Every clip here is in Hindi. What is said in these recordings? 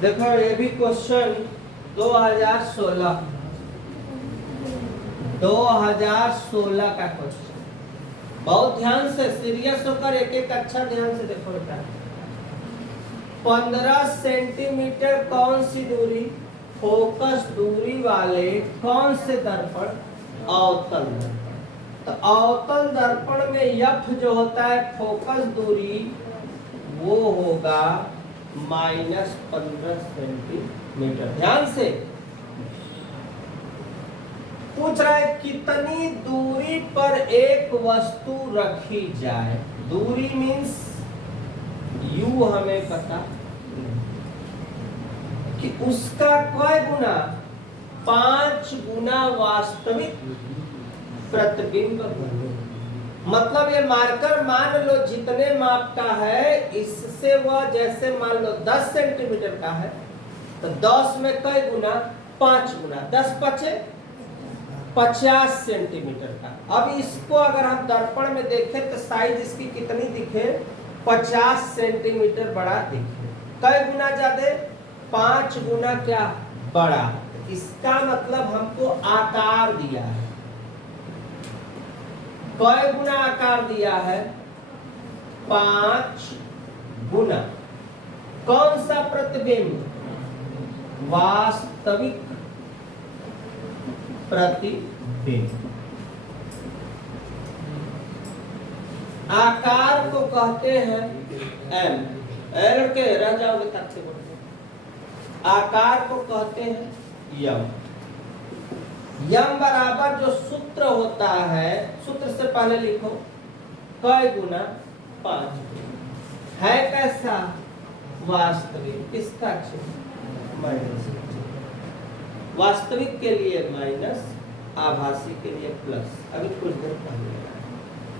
देखो ये भी क्वेश्चन 2016 का क्वेश्चन, बहुत ध्यान से सीरियस होकर एक एक अच्छा ध्यान से देखो बेटा। 15 सेंटीमीटर कौन सी दूरी फोकस दूरी वाले कौन से दर्पण अवतल दर्पण। तो अवतल दर्पण में यफ जो होता है फोकस दूरी वो होगा -15 सेंटीमीटर। ध्यान से पूछ रहा है कितनी दूरी पर एक वस्तु रखी जाए। दूरी मीन्स यू हमें पता कि उसका कय गुना 5 गुना वास्तविक प्रतिबिंब। मतलब ये मार्कर मान लो जितने माप का है इससे वह जैसे मान लो 10 सेंटीमीटर का है तो 10 में कई गुना 5 गुना 10 पचे 50 सेंटीमीटर का। अब इसको अगर हम दर्पण में देखें तो साइज इसकी कितनी दिखे 50 सेंटीमीटर बड़ा दिखे। कई गुना ज्यादा 5 गुना क्या बड़ा। इसका मतलब हमको आकार दिया है। कई गुना आकार दिया है 5 गुना। कौन सा प्रतिबिंब वास्तविक प्रतिबिंब। आकार को कहते हैं एम। एल के रह जाओगे तक से बोलते। आकार को कहते हैं यम। यम बराबर जो सूत्र होता है सूत्र से पहले लिखो कई गुना 5 है कैसा वास्तविक। किसका माइनस। वास्तविक के लिए माइनस आभासी के लिए प्लस। अभी कुछ देर पहले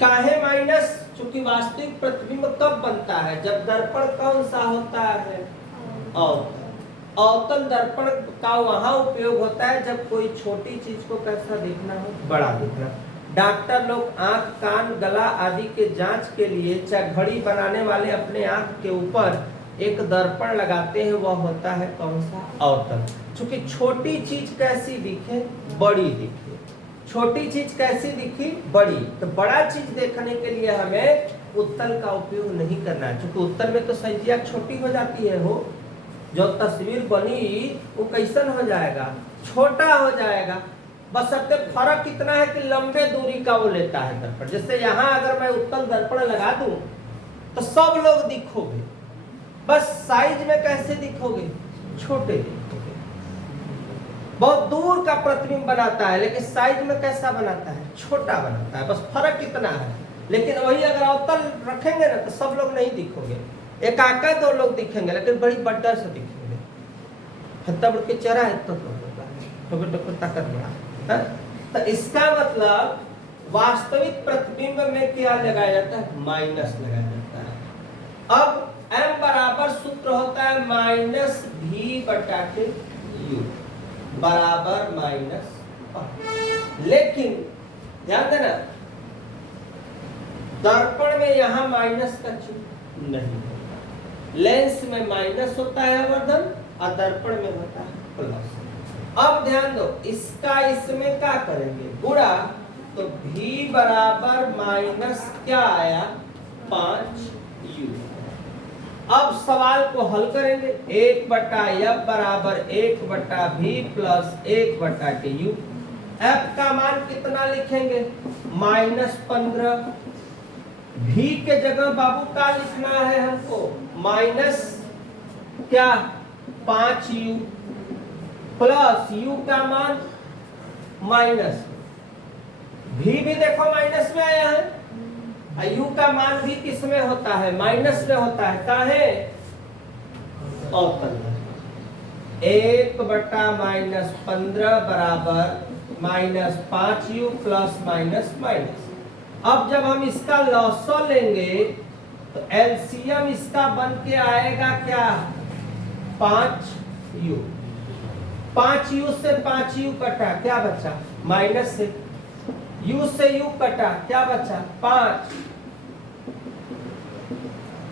काहे माइनस क्योंकि वास्तविक प्रतिबिंब कब बनता है जब दर्पण कौन सा होता है अवतल। अवतल दर्पण का वहां उपयोग होता है जब कोई छोटी चीज को कैसा देखना हो बड़ा देखना। डॉक्टर लोग आंख कान गला आदि के जांच के लिए चाहे घड़ी बनाने वाले अपने आंख के ऊपर एक दर्पण लगाते हैं वह होता है कौन सा अवतल। क्योंकि छोटी चीज कैसी दिखे बड़ी दिखे। छोटी चीज कैसी दिखी बड़ी। तो बड़ा चीज देखने के लिए हमें उत्तल का उपयोग नहीं करना है क्योंकि उत्तल में तो संख्या छोटी हो जाती है। हो जो तस्वीर बनी वो कैसन हो जाएगा छोटा हो जाएगा। बस सबसे फर्क इतना है कि लंबे दूरी का वो लेता है दर्पण। जैसे यहाँ अगर मैं उत्तल दर्पण लगा दूं तो सब लोग दिखोगे बस साइज में कैसे दिखोगे छोटे दिखोगे। बहुत दूर का प्रतिबिंब बनाता है लेकिन साइज में कैसा बनाता है छोटा बनाता है। बस फर्क इतना है। लेकिन वही अगर अवतल रखेंगे ना तो सब लोग नहीं दिखोगे। एक आका 2 लोग दिखेंगे लेकिन बड़ी बड्डा से दिखेंगे। हत्ता बढ़ के चेहरा है तो ताकत बड़ा। तो इसका मतलब वास्तविक प्रतिबिंब में क्या लगाया जाता है माइनस लगाया जाता है। अब m बराबर सूत्र होता है माइनस भी बटा के यू बराबर -5। लेकिन ध्यान देना दर्पण में यहां माइनस का चिन्ह नहीं होता। लेंस में माइनस होता है आवर्धन और दर्पण में होता है प्लस। अब ध्यान दो इसका इसमें क्या करेंगे गुणा तो v बराबर माइनस क्या आया 5u। अब सवाल को हल करेंगे 1/f बराबर 1/v प्लस 1/u। f का मान कितना लिखेंगे -15। v के जगह बाबू का लिखना है हमको माइनस क्या 5u प्लस u का मान माइनस। v भी देखो माइनस में आया है u का मान भी किस में होता है माइनस में होता है। काहे अवतल 1/-15 बराबर -5u प्लस माइनस माइनस। अब जब हम इसका लॉसो लेंगे तो एलसीएम इसका बन के आएगा क्या 5u। 5u से 5u कटा क्या बचा माइनस से u से u कटा क्या बचा 5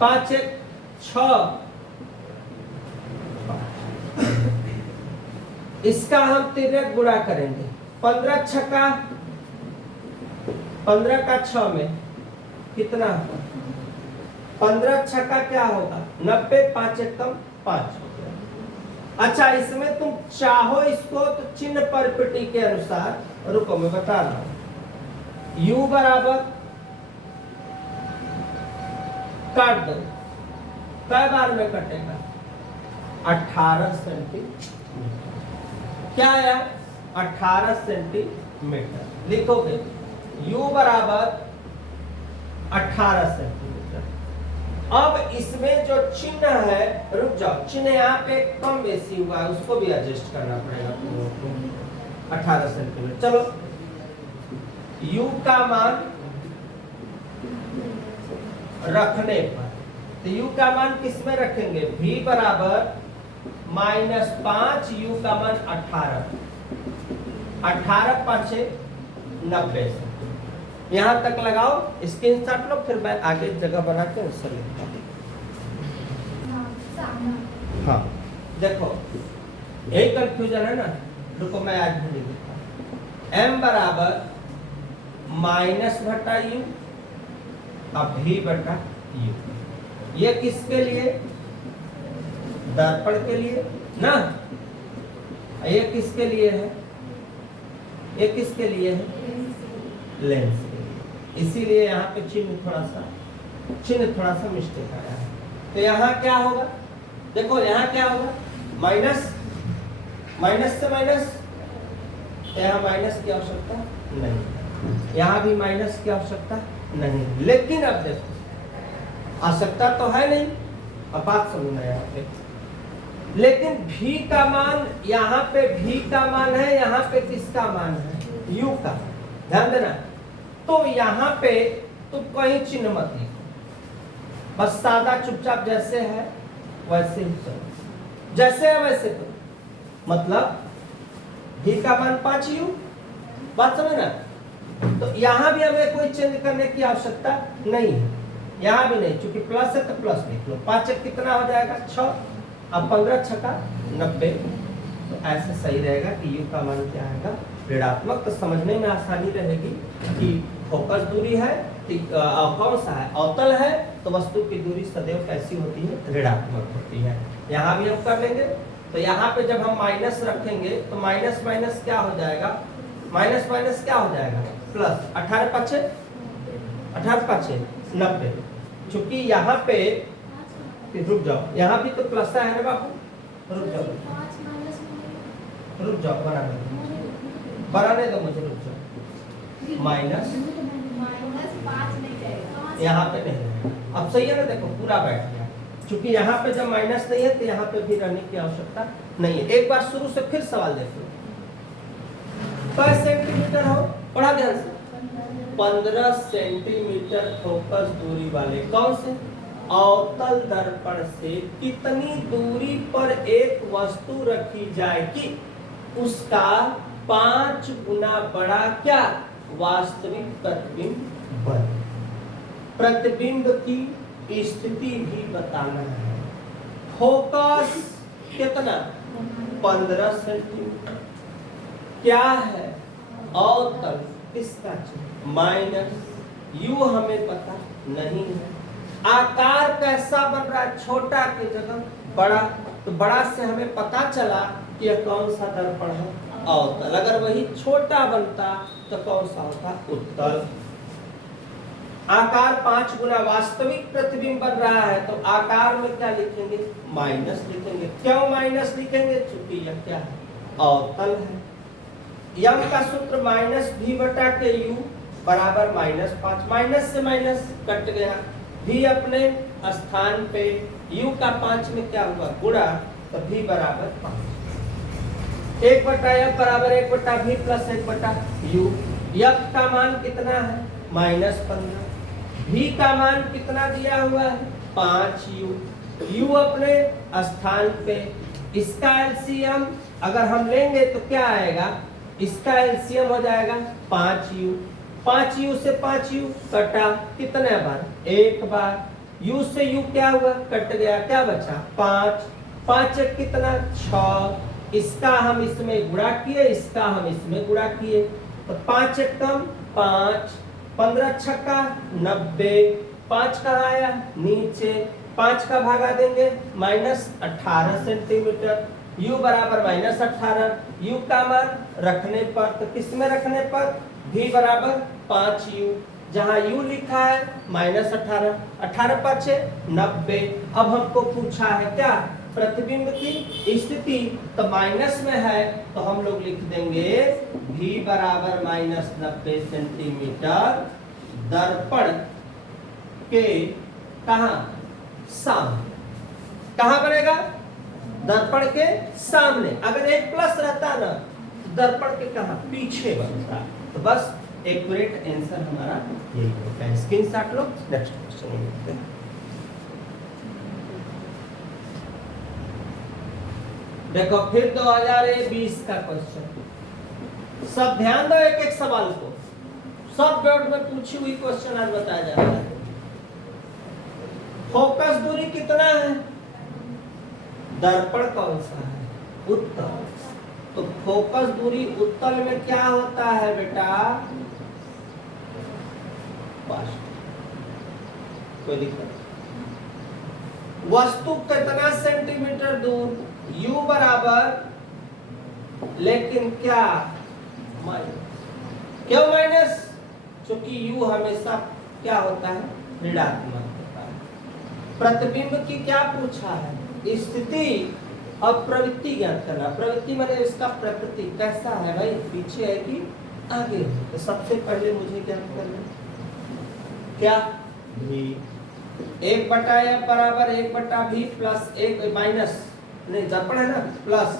5 1 6 इसका हम तिर्यक गुणा करेंगे। 15 छक्का 15 का 6 में कितना होगा? 15 छक्का क्या होगा? 90, 5 एकम 5 हो गया। अच्छा, इसमें तुम चाहो इसको तो चिन्ह परपेटी के अनुसार, रुको मैं बता रहा हूं। u बराबर काट दो, कै बार में कटेगा? 18 सेंटीमीटर। क्या आया? 18 सेंटीमीटर। लिखोगे u बराबर 18 सेंटीमीटर। अब इसमें जो चिन्ह है, रुक जाओ, चिन्ह यहाँ पे कम बेसी हुआ है, उसको भी एडजस्ट करना पड़ेगा तुमको। 18 सेंटीमीटर। चलो, u का मान रखने पर, तो u का मान किस में रखेंगे? v बराबर -5, u का मान 18, 18 5 90। यहां तक लगाओ, स्क्रीनशॉट लो, फिर मैं आगे जगह बना के आंसर लिखता हूं। हाँ देखो, यही कंफ्यूजन है ना, रुको मैं आज भी लिखता। m बराबर माइनस बटा u, अब v बटा u। ये किसके लिए? दर्पण के लिए ना। ये किसके लिए है? ये किसके लिए है? लेंस के लिए। इसीलिए यहाँ पे चिन्ह थोड़ा सा मिस्टेक आया है। तो यहाँ क्या होगा? देखो यहाँ क्या होगा? माइनस से माइनस, तो यहाँ माइनस की आवश्यकता नहीं, यहाँ भी माइनस की आवश्यकता नहीं। लेकिन अब देखो, आवश्यकता तो है नहीं, अब बात समझना यहाँ पे। लेकिन v का मान, यहाँ पे v का मान है, यहाँ पे किसका मान है? u का। ध्यान देना। तो यहाँ पे तो कहीं चिन्ह मत लिखो, बस सादा चुपचाप जैसे है वैसे ही चलो, जैसे है वैसे करो। मतलब v का मान 5u, बात समझ ना। तो यहाँ भी हमें कोई चेंज करने की आवश्यकता नहीं है, यहाँ भी नहीं, क्योंकि प्लस है तो प्लस लिख लो। 5 कितना हो जाएगा? 6। अब 15 छक्का 90। तो ऐसे सही रहेगा कि u का मान क्या आएगा? ऋणात्मक। तो समझने में आसानी रहेगी कि फोकस दूरी है, कौन सा है? अवतल है, तो वस्तु की दूरी सदैव कैसी होती है? ऋणात्मक होती है। यहाँ भी हम कर लेंगे। तो यहाँ पे जब हम माइनस रखेंगे तो माइनस माइनस क्या हो जाएगा? माइनस माइनस क्या हो जाएगा? प्लस। 18 5 90। चूंकि यहाँ पे, रुक जाओ, यहाँ भी तो प्लस है ना बाबू, रुक जाओ बनाने दो मुझे, रुक जाओ। माइनस यहाँ पे नहीं है। अब सही है ना? देखो पूरा बैठ गया। चूंकि यहाँ पे जब माइनस नहीं है तो यहाँ पे भी रहने की आवश्यकता नहीं है। एक बार शुरू से फिर सवाल देखो। 5 सेंटीमीटर हो, पढ़ा ध्यान से। 15 सेंटीमीटर फोकस दूरी वाले कौन से? अवतल दर्पण से कितनी दूरी पर एक वस्तु रखी जाएगी, उसका 5 गुना बड़ा क्या? वास्तविक प्रतिबिंब बल। प्रतिबिंब की स्थिति भी बताना है। फोकस कितना? 15 सेंटीमीटर। क्या है? अवतल किसका? माइनस। यू हमें पता नहीं है। आकार कैसा बन रहा है? छोटा की जगह बड़ा। तो बड़ा से हमें पता चला कि यह कौन सा दर्पण है? अवतल। अगर वही छोटा बनता तो कौन सा होता? उत्तल। आकार 5 गुना वास्तविक प्रतिबिंब बन रहा है, तो आकार में क्या लिखेंगे? माइनस लिखेंगे। क्यों माइनस लिखेंगे? चूंकि यह क्या है? अवतल है। यम का सूत्र माइनस v बटा के u बराबर -5। माइनस से माइनस कट गया, v अपने स्थान पे, u का 5 में क्या हुआ? गुणा, तो v बराबर 5। 1 बटा f बराबर 1 बटा v प्लस 1 बटा u। f का मान कितना है? -15। v का मान कितना दिया हुआ है? 5u। u अपने स्थान पे। इसका एलसीएम अगर हम लेंगे तो क्या आएगा? इसका एलसीएम हो जाएगा 5u। 5u से 5u कटा, कितने बार? 1 बार। u से u क्या हुआ? कट गया, क्या बचा? 5। 5 कितना? 6। इसका हम इसमें गुणा किए, इसका हम इसमें गुणा किए, तो 5 एकम 5, 15 छक्का 90, 5 कहाँ आया नीचे, 5 का भागा देंगे -18 सेंटीमीटर, u बराबर -18, u का मान रखने पर, तो किस में रखने पर, v बराबर 5u, जहां u लिखा है -18, 18 5 90। अब हमको पूछा है क्या, प्रतिबिंब की स्थिति, तो माइनस में है तो हम लोग लिख देंगे v बराबर -90 सेंटीमीटर दर्पण के कहा सामने। कहां बनेगा, दर्पण के सामने। अगर एक प्लस रहता ना तो दर्पण के कहा पीछे बनता। तो बस एक्यूरेट आंसर हमारा यही होता है। स्क्रीनशॉट लो, नेक्स्ट क्वेश्चन देखते हैं। देखो फिर 2020 का क्वेश्चन, सब ध्यान दो एक एक सवाल को, सब बोर्ड में पूछी हुई क्वेश्चन आज बताया जा रहा है। फोकस दूरी कितना है, दर्पण कौन सा है, उत्तल। तो फोकस दूरी उत्तल में क्या होता है बेटा, कोई दिक्कत, वस्तु कितना सेंटीमीटर दूर, u बराबर, लेकिन क्या माइनस, क्यों माइनस, क्योंकि u हमेशा क्या होता है, ऋणात्मक होता है। प्रतिबिंब की क्या पूछा है, स्थिति और प्रवृत्ति ज्ञात करना। प्रवृत्ति माने इसका प्रकृति कैसा है भाई, पीछे है कि आगे है। तो सबसे पहले मुझे ज्ञात करना क्या, v 1/f बराबर 1/v प्लस 1 माइनस, नहीं दर्पण है ना, प्लस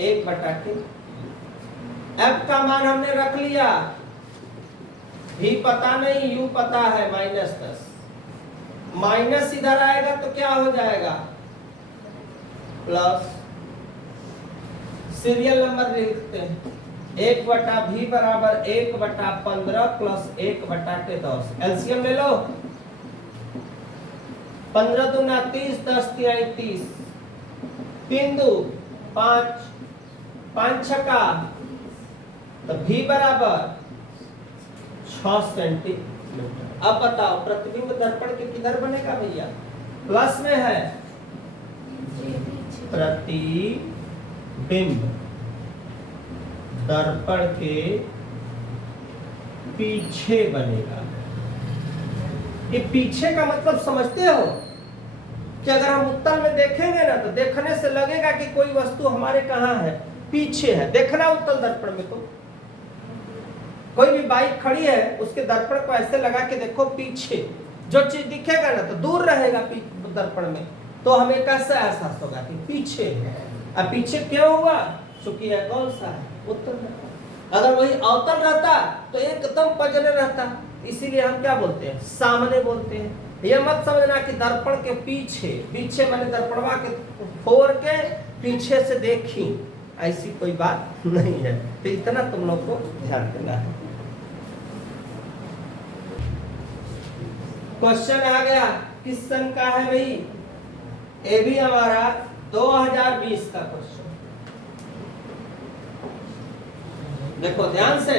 1/k। f का मान हमने रख लिया, v पता नहीं, u पता है -10, माइनस इधर आएगा तो क्या हो जाएगा, प्लस, सीरियल नंबर लिखते हैं, 1/v बराबर 1/15 प्लस 1/10। एलसीएम ले लो, 15 दूना 30, 10 तिहाई 30, 3 दू 5, 5 छक्का, तो v बराबर 6 सेंटीमीटर। अब बताओ प्रतिबिंब दर्पण के किधर बनेगा भैया, प्लस में है, प्रतिबिंब दर्पण के पीछे बनेगा। ये पीछे का मतलब समझते हो कि अगर हम उत्तल में देखेंगे ना तो देखने से लगेगा कि कोई वस्तु हमारे कहाँ है, पीछे है। देखना उत्तल दर्पण में, तो कोई भी बाइक खड़ी है उसके दर्पण को ऐसे लगा के देखो, पीछे जो चीज दिखेगा ना तो दूर रहेगा दर्पण में, तो हमें कैसा एहसास होगा कि पीछे है। अब पीछे क्यों हुआ, चूंकि यह कौन सा है, उत्तल है। अगर वही अवतल रहता तो एकदम पजरे रहता, इसीलिए हम क्या बोलते हैं, सामने बोलते हैं। यह मत समझना कि दर्पण के पीछे, पीछे मैंने दर्पणवा के फोड़ के पीछे से देखी, ऐसी कोई बात नहीं है। तो इतना तुम लोग को ध्यान देना है। क्वेश्चन आ गया, किस सन का है भाई, ये भी हमारा 2020 का क्वेश्चन। देखो ध्यान से,